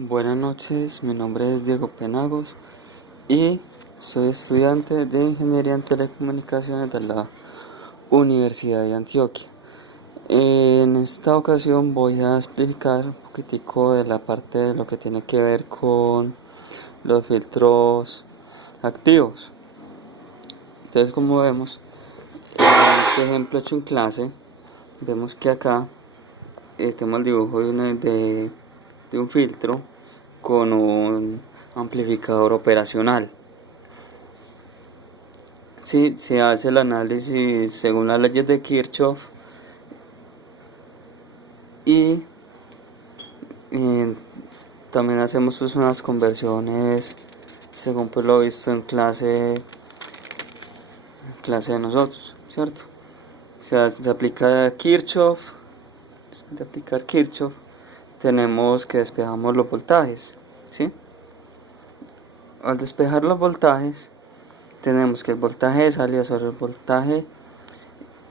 Buenas noches, mi nombre es Diego Penagos y soy estudiante de Ingeniería en Telecomunicaciones de la Universidad de Antioquia. En esta ocasión voy a explicar un poquitico de la parte de lo que tiene que ver con los filtros activos. Entonces, como vemos, en este ejemplo hecho en clase, vemos que acá tenemos el dibujo de un filtro con un amplificador operacional. Sí, se hace el análisis según las leyes de Kirchhoff y eh, también hacemos pues unas conversiones según pues lo visto en clase de nosotros, ¿cierto? Se aplica Kirchhoff, después de aplicar Kirchhoff tenemos que despejamos los voltajes, ¿sí? Al despejar los voltajes tenemos que el voltaje de salida sobre el voltaje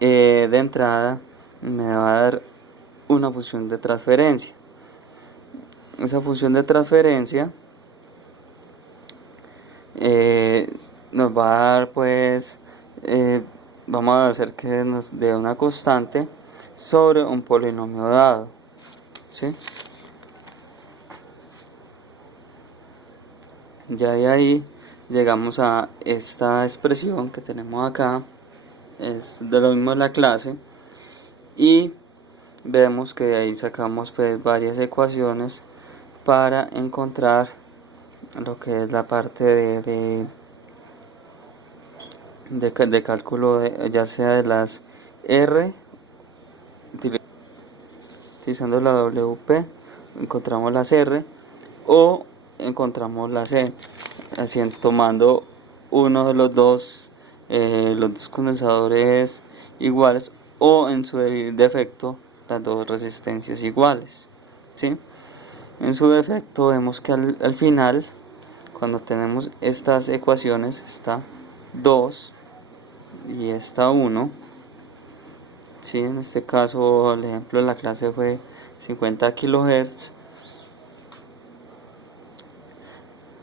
de entrada me va a dar una función de transferencia. Esa función de transferencia nos va a dar pues vamos a hacer que nos dé una constante sobre un polinomio dado, ¿sí? Ya de ahí llegamos a esta expresión que tenemos acá, es de lo mismo de la clase, y vemos que de ahí sacamos pues varias ecuaciones para encontrar lo que es la parte de cálculo ya sea de las R utilizando la WP encontramos las R o encontramos la C tomando uno de los dos condensadores iguales o en su defecto las dos resistencias iguales, ¿sí? En su defecto vemos que al final cuando tenemos estas ecuaciones, esta 2 y esta 1, ¿sí? En este caso el ejemplo de la clase fue 50 kHz,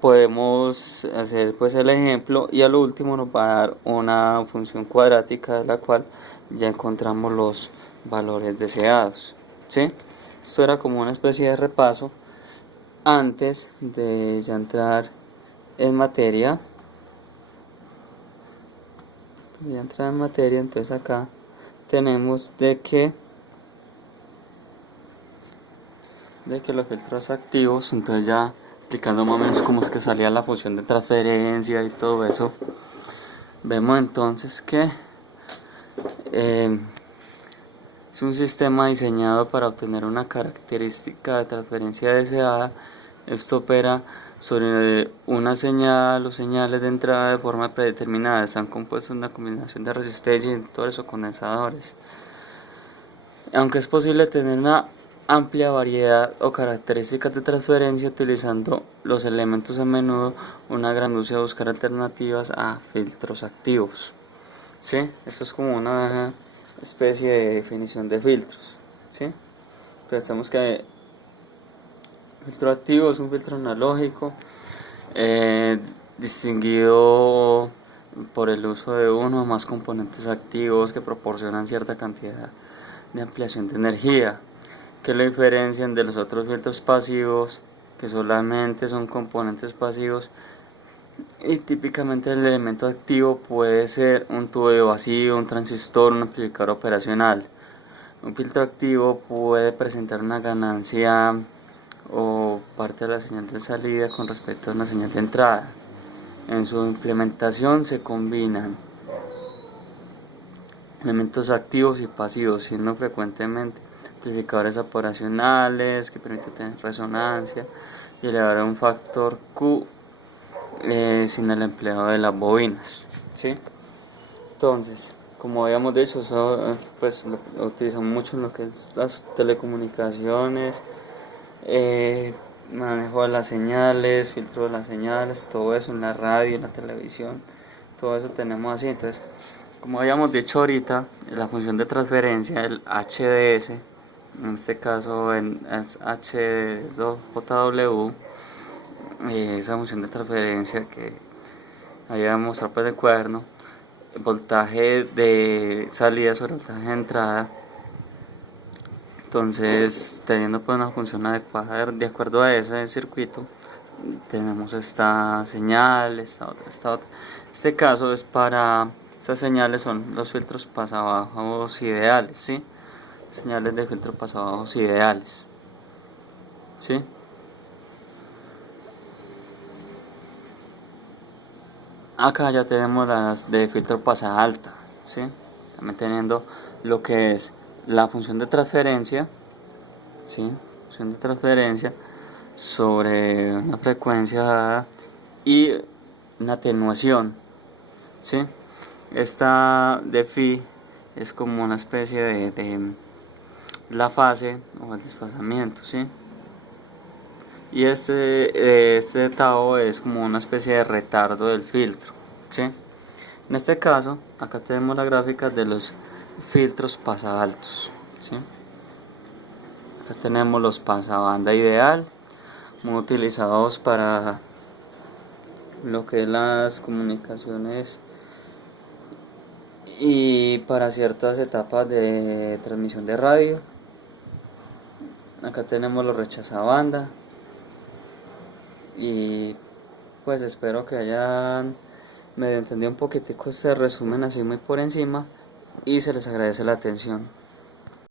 podemos hacer pues el ejemplo y a lo último nos va a dar una función cuadrática de la cual ya encontramos los valores deseados, ¿sí? Esto era como una especie de repaso antes de ya entrar en materia. Entonces acá tenemos de que los filtros activos, entonces ya explicando más o menos cómo es que salía la función de transferencia y todo eso, vemos entonces que es un sistema diseñado para obtener una característica de transferencia deseada. Esto opera sobre una señal o señales de entrada de forma predeterminada. Están compuestos de una combinación de resistencia y inductores o condensadores. Aunque es posible tener una amplia variedad o características de transferencia utilizando los elementos, a menudo una gran industria a buscar alternativas a filtros activos. ¿Sí? Esto es como una especie de definición de filtros, ¿sí? Entonces tenemos que el filtro activo es un filtro analógico distinguido por el uso de uno o más componentes activos que proporcionan cierta cantidad de ampliación de energía, que lo diferencian de los otros filtros pasivos que solamente son componentes pasivos. Y típicamente el elemento activo puede ser un tubo de vacío, un transistor, un amplificador operacional. Un filtro activo puede presentar una ganancia o parte de la señal de salida con respecto a una señal de entrada. En su implementación se combinan elementos activos y pasivos, siendo frecuentemente amplificadores operacionales que permiten tener resonancia y elevar un factor Q sin el empleo de las bobinas, ¿sí? Entonces, como habíamos dicho, eso, pues lo utilizamos mucho en lo que es las telecomunicaciones, manejo de las señales, filtro de las señales, todo eso en la radio, en la televisión, todo eso tenemos así. Entonces, como habíamos dicho ahorita, la función de transferencia, el HDS, en este caso es H2JW, esa función de transferencia que habíamos mostrado pues del cuaderno, voltaje de salida sobre voltaje de entrada. Entonces, teniendo pues una función adecuada de acuerdo a ese circuito, tenemos esta señal, esta otra, esta otra. Este caso es para, estas señales son los filtros pasabajos ideales, ¿sí? Señales de filtro pasabajos ideales, ¿sí? Acá ya tenemos las de filtro pasada alta, ¿sí? También teniendo lo que es la función de transferencia, ¿sí? Función de transferencia sobre una frecuencia dada y una atenuación, ¿sí? Esta de phi es como una especie de la fase o el desplazamiento, ¿sí? Y este tau es como una especie de retardo del filtro, ¿sí? En este caso, acá tenemos la gráfica de los filtros pasabaltos, ¿sí? Acá tenemos los pasabanda ideal, muy utilizados para lo que es las comunicaciones y para ciertas etapas de transmisión de radio. Acá tenemos los rechazabanda y pues espero que hayan medio entendido un poquitico este resumen así muy por encima y se les agradece la atención.